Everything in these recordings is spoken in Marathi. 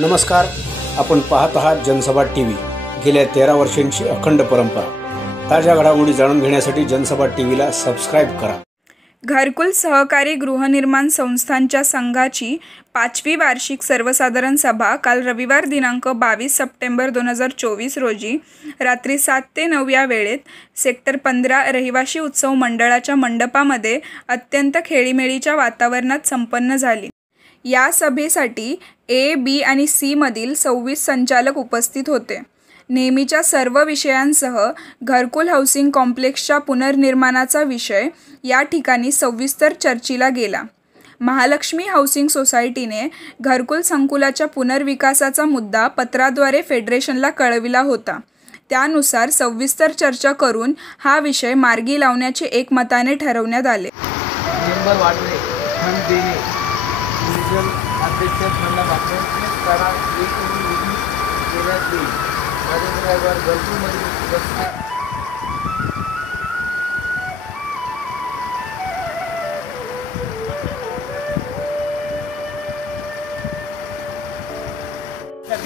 नमस्कार, आपण पाहत आहात जनसभा टीव्ही। गेल्या 13 वर्षांची अखंड परंपरा। ताज्या घडामोडी जाणून घेण्यासाठी जनसभा टीव्हीला सबस्क्राइब करा। घरकुल सहकारी गृहनिर्माण संस्थांच्या संघाची 5वी वार्षिक सर्वसाधारण सभा काल रविवार दिनांक 22 सप्टेंबर 2024 रोजी रात्री 7 ते 9 या वेळेत सेक्टर 15 रहिवासी उत्सव मंडळाच्या मंडपामध्ये अत्यंत खेळीमेळीच्या वातावरणात संपन्न झाली। या सभेसाठी ए, बी आणि सी मधील 26 संचालक उपस्थित होते। नेहमीच्या सर्व विषयांसह घरकुल हाऊसिंग कॉम्प्लेक्सच्या पुनर्निर्माणाचा विषय या ठिकाणी सविस्तर चर्चेला गेला। महालक्ष्मी हाऊसिंग सोसायटीने घरकुल संकुलाच्या पुनर्विकासाचा मुद्दा पत्राद्वारे फेडरेशनला कळविला होता। त्यानुसार सविस्तर चर्चा करून हा विषय मार्गी लावण्याचे एकमताने ठरवण्यात आले।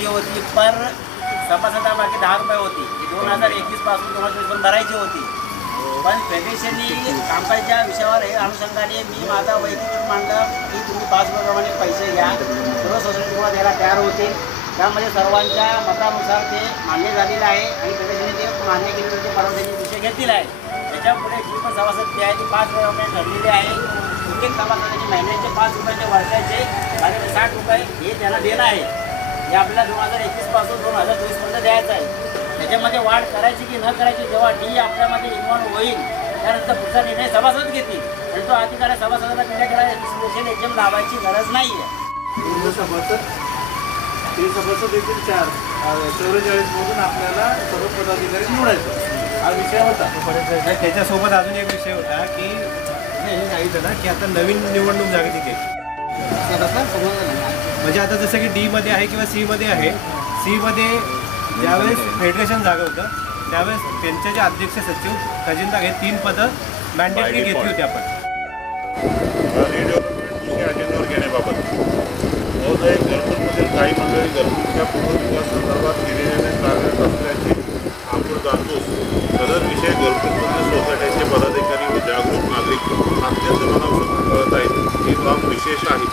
होती पर सभासदाबाकी 10 रुपये होती। 2021 पासून 2024 भरायची होती, पण फेडरेशननी कामकाजाच्या विषयावर हे अनुषंगाने मी माझा वैयक्तिक मांडलं की तुम्ही 5 रुपयाप्रमाणे पैसे घ्या। सर्व सोसायटी तुम्हाला द्यायला तयार होते। त्यामध्ये सर्वांच्या मतानुसार ते मान्य झालेलं आहे आणि फेडरेशनने ते मान्य केलेले ते परवानगी विषय घेतलेला आहे। त्याच्यापुढे जी पण सभासद आहे ती 5 रुपये ठरलेली आहे। प्रत्येक सभासदाचे महिन्याचे 5 रुपयाचे वर्षाचे आणि 60 रुपये हे त्याला देणं आहे। हे आपल्याला 2021 पासून 2024 पर्यंत द्यायचं आहे। त्याच्यामध्ये वाढ करायची की न करायची जेव्हा डी आपल्यामध्ये इन्व्हॉल्व होईल त्यानंतर पुढचा निर्णय सभासद घेतील आणि तो अधिकार सभासदाला दिल्या गेला स्पेशल एक्झाम लावायची गरज नाही आहे। सभासद देखील 44 मधून आपल्याला सर्व पदाधिकारी निवडायचं हा विषय होता। त्याच्यासोबत अजून एक विषय होता की हे सांगितलं ना की आता नवीन निवडणूक जागतिक आहे। म्हणजे आता जसं की डी मध्ये आहे किंवा सी मध्ये आहे, सी मध्ये ज्यावेळेस फेडरेशन जागा होतं त्यावेळेस त्यांचे जे अध्यक्ष सचिव खजिनदार हे 3 पदं मॅन्डेटरी घेतली होती आपण। अजेंडावर घेण्याबाबत महोदय, घरकुलमधील काही मंडळी घरकुलच्या पुनर्विकासासंदर्भात केलेल्या कार्यरत असल्याचे आपण जाणतो। सदर विषय घरकुलमधील सोसायटीचे पदाधिकारी व जागरूक नागरिक अत्यंत मनापासून कळत आहेत। ही बाब विशेष आहे।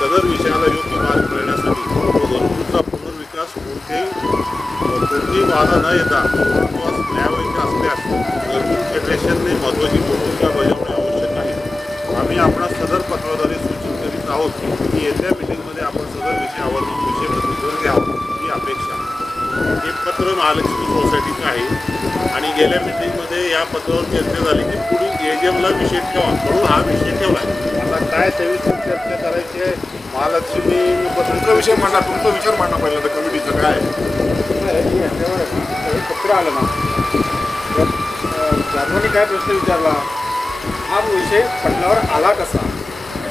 सदर विषयाला योग्य मार्ग मिळण्यासाठी व घरकुलचा पुनर्विकास कोणतीही बाधा न येता न्यायालयाचे असल्यास घरकुल फेडरेशनने महत्त्वाची भूमिका बजावणे आवश्यक आहे। आम्ही आपणास सदर पत्राद्वारे सूचित करीत आहोत की येत्या मीटिंगमध्ये आपण सदर विषय आवर्जून विषय घ्यावा ही अपेक्षा। हे पत्र महालक्ष्मी सोसायटीचं आहे आणि गेल्या मीटिंगमध्ये या पत्रावर चर्चा झाली की पुढील एजमला विषय ठेवा, म्हणून हा विषय ठेवला आहे। आता काय सविस्तर चर्चा करायची आहे महालक्ष्मी तुमचा विषय मांडा, तुमचा विचार मांडा पहिल्यांदा कमिटीचं काय पत्र आलं ना जाधवांनी काय प्रश्न विचारला, हा विषय पटलावर आला कसा,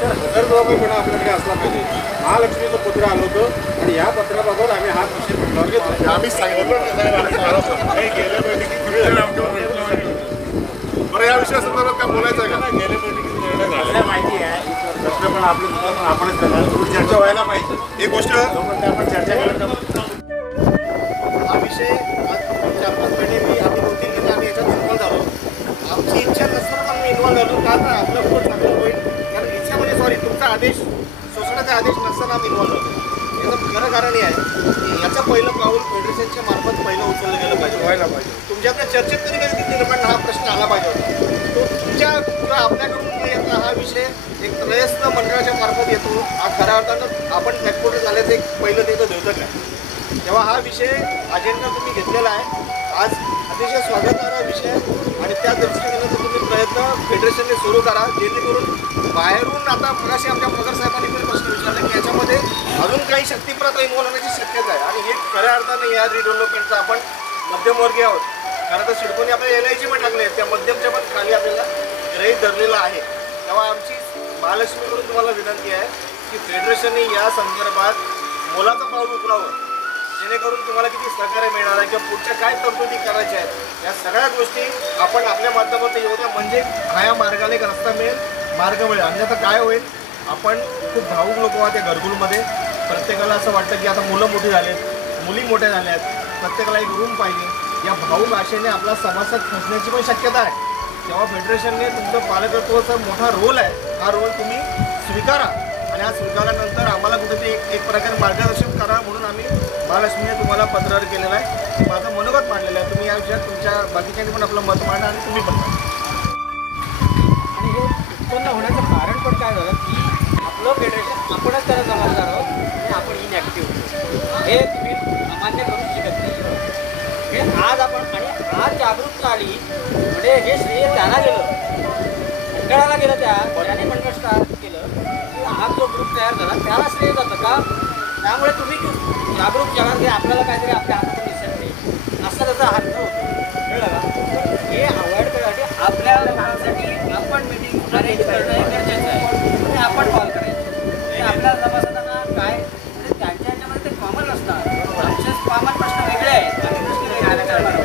तर हजरजबाबीपणा आपल्याकडे असला पाहिजे। महालक्ष्मीचं पत्र आलं होतं आणि या पत्राबाबत आम्ही हा विषय पटलावर घेतला। आम्ही सांगितलं गेल्या बैठकीत बरं या विषयासंदर्भात काय बोलायचं आहे का? गेल्या बैठकीत माहिती आहे प्रश्न पण आपणच चर्चा व्हायला पाहिजे। एक गोष्ट आपण चर्चा केली हा विषय 4-5 महिने मी आम्ही 2-3 महिने आम्ही याच्यात इन्व्हॉल्व झालो। आमची इच्छा नसताना आम्ही इन्व्हॉल्व झालो का तर आपलं खूप चांगलं होईल, कारण इच्छा म्हणजे सॉरी तुमचा आदेश शोषणाचा आदेश नसताना आम्ही इन्व्हॉल्व झालो। याचं खरं कारण हे आहे की याचं पहिलं पाऊल फेडरेशनच्या मार्फत पहिलं उचललं गेलं पाहिजे, व्हायला पाहिजे। तुमच्याकडे चर्चेत कधी कधी निर्माण हा प्रश्न आला पाहिजे होता। तो तुमच्या किंवा आपल्याकडून येता हा विषय एक प्रयत्न मंडळाच्या मार्फत येतो। हा खऱ्या अर्थानं आपण हेडक्वार्टर झाल्याचं एक पहिलं त्याचं द्योतक आहे। तेव्हा हा विषय अजेंडा तुम्ही घेतलेला आहे आज, अतिशय स्वागतार्ह विषय आणि त्या दृष्टीने तुम्ही प्रयत्न फेडरेशनने सुरू करा, जेणेकरून बाहेरून आता मगाशी आमच्या पगार साहेबांनी पण प्रश्न विचारला की याच्यामध्ये अजून काही शक्तीप्रत इन्व्हॉल्व होण्याची शक्यता आहे आणि हे खऱ्या अर्थानं या रिडेव्हलपमेंटचा आपण मध्यमवर्गीय आहोत, कारण आता सिडकोने आपल्या LIG पण टाकले आहेत, त्या मध्यमच्या पण खाली आपल्याला गृहीत धरलेलं आहे। तेव्हा आमची महालक्ष्मीकडून तुम्हाला विनंती आहे की फेडरेशनने या संदर्भात मोलाचं पाऊल उचलावं, जेणेकरून तुम्हाला किती सहकार्य मिळणार आहे किंवा पुढच्या काय तरतुदी करायच्या आहेत या सगळ्या गोष्टी आपण आपल्या माध्यमातून येऊ द्या, म्हणजे ह्या मार्गाला एक रस्ता मिळेल, मार्ग मिळेल। अन्यथा काय होईल, आपण खूप भावुक लोक आहोत या घरकुलमध्ये, प्रत्येकाला असं वाटतं की आता मुलं मोठी झालेत, मुली मोठ्या झाल्यात, प्रत्येकाला एक रूम पाहिजे. या भाऊक आशेने आपला सभासद फसण्याची पण शक्यता आहे. तेव्हा फेडरेशनने तुमचं पालकत्वाचा मोठा रोल आहे, हा रोल तुम्ही स्वीकारा आणि हा स्वीकारल्यानंतर आम्हाला कुठेतरी एक प्रकारे मार्गदर्शन करा म्हणून आम्ही महालक्ष्मीने तुम्हाला पत्रावर केलेलं आहे. माझं मनोगत मांडलेलं आहे. तुम्ही या विषयात तुमच्या बाकीच्यांनी पण आपलं मत मांडा आणि तुम्ही पण मांडा. आणि हे उत्पन्न होण्याचं कारण पण काय झालं की आपलं फेडरेशन आपणच त्याला जबाबदार आहोत आणि आपण इनॅक्टिव्ह. हे तुम्ही अमान्य करू शकत नाही. हे आज आपण आणि आज जागरूकता आली म्हणजे हे श्रेय त्यांना गेलं, मंडळाला गेलं. त्याने मंडळ स्टार्ट केलं की आज जो ग्रुप तयार झाला त्याला श्रेय जातं का. त्यामुळे तुम्ही जागरूक जगात की आपल्याला काहीतरी आपल्या हातातून दिसत नाही असा त्याचा अर्थ होतो. कळलं का. हे अवॉइड करण्यासाठी आपल्या लोकांसाठी आपण मीटिंग अरेंज करणं हे गरजेचं आहे आणि आपण कॉल करायचं. हे आपल्या सभासदांना काय म्हणजे त्यांच्या ह्याच्यामध्ये ते कॉमन असतात. आमचे कॉमन प्रश्न वेगळे आहेत आणि प्रश्न वेगळे करणार.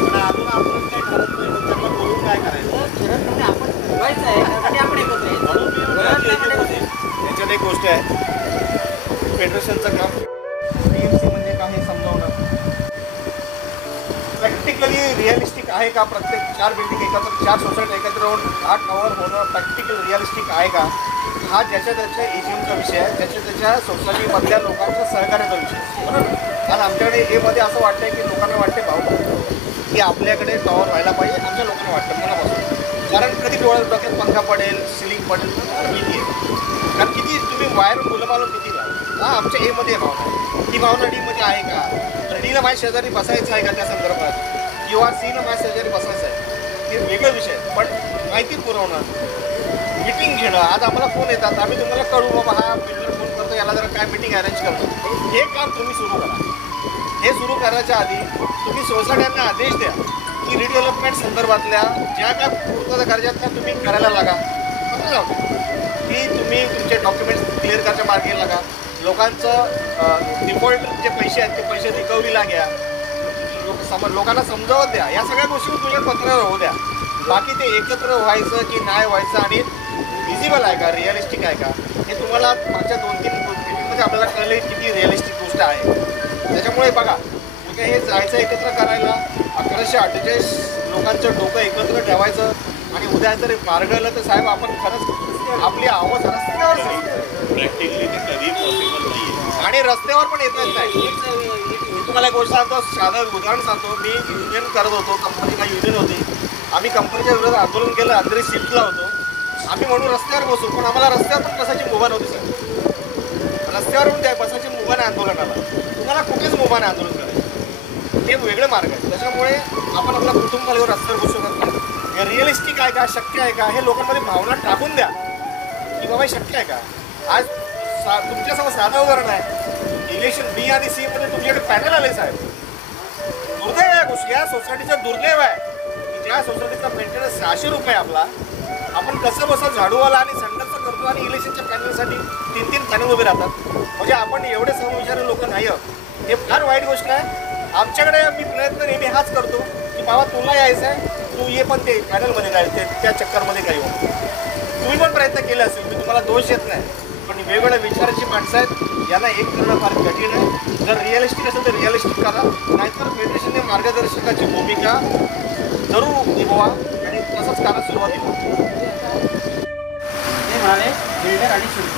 पण अजून आपण काय ठरत नाही, मग त्यांना बोलून काय करायचं. ठरत म्हणजे आपण ठरवायचं आहे त्यासाठी आपण एकत्र यायचं. याच्यात एक गोष्ट आहे, फेडरेशनचं काम PMC म्हणजे काय हे समजावणं. प्रॅक्टिकली रिअलिस्टिक आहे का. प्रत्येक 4 बिल्डिंग एकत्र, 4 सोसायटी एकत्र राहून हा कव्हर होणं प्रॅक्टिकल रिअलिस्टिक आहे का. हा ज्याच्या त्याच्या एजीएमचा विषय आहे, ज्याच्या त्याच्या सोसायटीमधल्या लोकांच्या सहकार्याचा विषय. बरोबर. आज आमच्याकडे एमध्ये असं वाटतं आहे की लोकांना वाटते भाऊ की आपल्याकडे टॉवर व्हायला पाहिजे. आमच्या लोकांना वाटतं मनापासून. कारण कधी डोक्यात पंखा पडेल, सिलिंग पडेल, तर भीती आहे. कारण किती तुम्ही वायर मुलं मालून किती लावा. हां, आमच्या एमध्ये आहे भावना. ती भावना डीमध्ये आहे का. तर डीला माझ्या शेजारी बसायचं आहे का त्या संदर्भात, किंवा सीनं माझ्या शेजारी बसायचं आहे, हे वेगळं विषय. पण माहिती पुरवणं, मीटिंग घेणं. आज आम्हाला फोन येतात, आम्ही तुम्हाला कळू बाबा हा बिल्डर फोन करतो, याला जरा काय मीटिंग अरेंज करतो. हे काम तुम्ही सुरू करा. हे सुरू करायच्या आधी तुम्ही सोसायट्यांना आदेश द्या की रिडेव्हलपमेंट संदर्भातल्या ज्या काय पूर्तता गरजा त्या तुम्ही करायला लागा. की तुम्ही तुमचे डॉक्युमेंट्स क्लिअर करायच्या मार्गे लागा. लोकांचं डिफॉल्ट जे पैसे आहेत ते पैसे रिकव्हरीला घ्या. लोकांना समजावत द्या. या सगळ्या गोष्टी तुझ्या पत्रावर होऊ द्या. बाकी ते एकत्र व्हायचं की नाही व्हायचं आणि विजिबल आहे का, रिअलिस्टिक आहे का, हे तुम्हाला मागच्या 2-3 मीटिंगमध्ये आपल्याला कळले किती रिअलिस्टिक गोष्ट आहे. त्याच्यामुळे बघा म्हणजे हे जायचं एकत्र करायला 1148 लोकांचं डोकं एकत्र ठेवायचं आणि उद्या जर मार्ग आलं तर साहेब आपण खरंच आपली आवाज रस्त्यावर प्रॅक्टिकली ते कधी पॉसिबल नाही. आणि रस्त्यावर पण येतच नाही. मी तुम्हाला एक गोष्ट सांगतो, साधं उदाहरण सांगतो. मी युनियन करत होतो, कंपनीला युनियन होती. आम्ही कंपनीच्या विरोधात आंदोलन केलं. अंधेरी शिफ्टला होतो आम्ही, म्हणून रस्त्यावर बसू. पण आम्हाला रस्त्यावर पण बसायची मुभा नव्हती सर. रस्त्यावरून त्या बसायची मुभा नाही आंदोलनाला. तुम्हाला कुठेच मुभा नाही आंदोलन करायचं. हे वेगळे मार्ग आहे. त्याच्यामुळे आपण आपल्या कुटुंबाला रस्त्यावर बसू शकत नाही. हे रिअलिस्टिक आहे का, शक्य आहे का, हे लोकांमध्ये भावना टाकून द्या की बाबा शक्य आहे का. आज तुमच्यासमोर साधं उदाहरण आहे. इलेक्शन B आणि C मध्ये तुमच्याकडे पॅनल आले साहेब. दुर्दैव आहे गोष्टी. या सोसायटीचं दुर्दैव आहे की ज्या सोसायटीचा मेंटेनन्स 600 रुपये आपला, आपण कसं बसं झाडूवाला आणि संडासचं करतो आणि इलेक्शनच्या पॅनलसाठी 3-3 पॅनल उभे राहतात. म्हणजे आपण एवढे समविचारी लोक नाही आहोत. हे फार वाईट गोष्ट आहे. आमच्याकडे मी प्रयत्न नेहमी हाच करतो की बाबा तुला यायचं आहे, तू ये, पण ते पॅनलमध्ये जायचं त्या चक्करमध्ये काही होतं. तुम्ही पण प्रयत्न केले असेल, मी तुम्हाला दोष येत नाही. पण वेगवेगळ्या विचाराची माणसं आहेत, यांना एक करणं फार कठीण आहे. जर रिअलिस्टिक असेल तर रिअलिस्टिक करा, नाहीतर फेडरेशनने मार्गदर्शकाची भूमिका जरूर निभवा आणि तसंच करा सुरुवातीला. ते म्हणाले बिल्डर आणि शुल्क.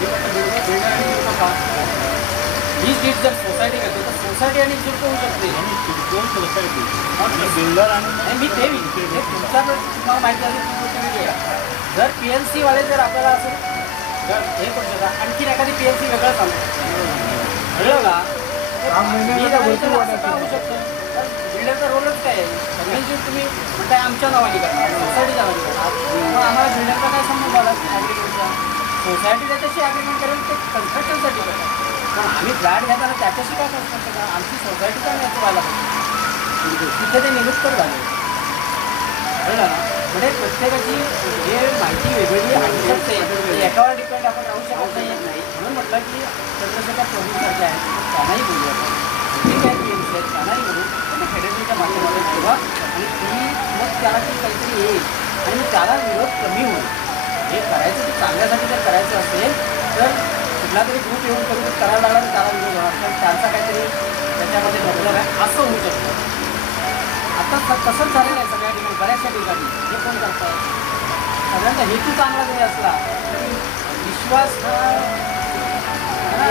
मी म्हटलं बिल्डर आणि शुल्क का. ही सीट जर सोसायटी करतो तर सोसायटी आणि शुल्क होऊ शकते. दोन सोसायटी बिल्डर आणि मी ते तुमचा तुम्हाला माहिती आहे ती गोष्ट वेगळी आहे. जर PLC वाले जर आपल्याला असं जर हे करू शकतात, आणखीन एखादी PLC वेगळं चालू कळलं का. होऊ शकतं. तर बिल्डरचा रोलच काय आहे. सगळ्यांची तुम्ही म्हणताय आमच्या नावाने करणार, सोसायटीच्या नावाने करणार. मग आम्हाला बिल्डरचा काय संबंध आला ॲग्रीमेंटचा. सोसायटी त्याच्याशी ॲग्रीमेंट करेल ते कन्स्ट्रक्शनसाठी करतात. पण आम्ही फ्लॅट घेताना त्याच्याशी काय कन्स्ट्रक्शन करा. आमची सोसायटी काय नाही व्हायला पाहिजे. तिथे ते निरुत्तर झाले. कळलं ना. म्हणजे प्रत्येकाची जे माहिती वेगवेगळी आणू शकते, एकावर डिपेंड आपण राहू शकत नाही. म्हणून म्हटलं की चंद्रशेखर प्रभूसारखे आहेत त्यांनाही बोलूया. ठीक आहे PLC आहेत त्यांनाही बोलू. पण फेडरेशनच्या माध्यमातून ठेवा आणि ती मग त्याला ती काहीतरी येईल आणि त्याला विरोध कमी होईल. हे करायचं ते चांगल्यासाठी जर करायचं असेल तर कुठला तरी ग्रुप येऊन करून करायला लागला तर त्याला विरोध होणार, कारण त्यांचा काहीतरी त्याच्यामध्ये मतलब आहे असं होऊ शकतं. आता तसंच झालेलं आहे सगळ्या ठिकाणी, बऱ्याचशा ठिकाणी. हे कोण करतात? सगळ्यांचा हेतू चांगला जरी असला तरी विश्वास हा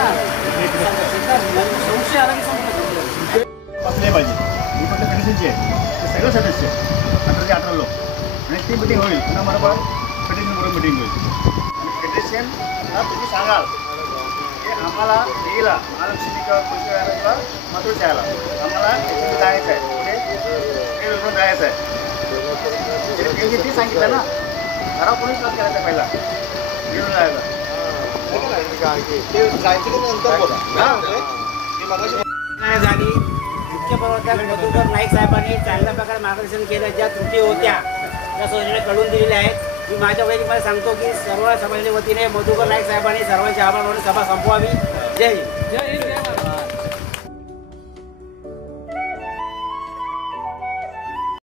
संशय आला की समजलं बसले पाहिजे. ही फक्त कंडिशनची आहे. ते सगळे सदस्य 18 ते 18 लोक आणि ती मिटिंग होईल पुन्हा बरोबर फेडरेशन बरोबर मिटिंग होईल. आणि फेडरेशनला तुम्ही सांगाल की आम्हाला येईला महालक्ष्मी किंवा मातृ शाळेला आम्हाला याच्यात जायचं आहे, कुठे जायचं आहे. ती सांगितलं ना, ठराव कोणीच नाही करायचा पहिला घेऊन जायचा. ते जायचं नंतर बोला नाही झाली. मुख्य प्रवर्तक मधुकर नाईक साहेबांनी चांगल्या प्रकारे मार्गदर्शन केलं. ज्या त्रुटी होत्या त्या सोयीने कळून दिलेल्या आहेत. मी माझ्या वैयक्तिक सांगतो की सर्व समाजाच्या वतीने मधुकर नाईक साहेबांनी सर्वांचे आभार मानून सभा संपवावी. जय हिंद.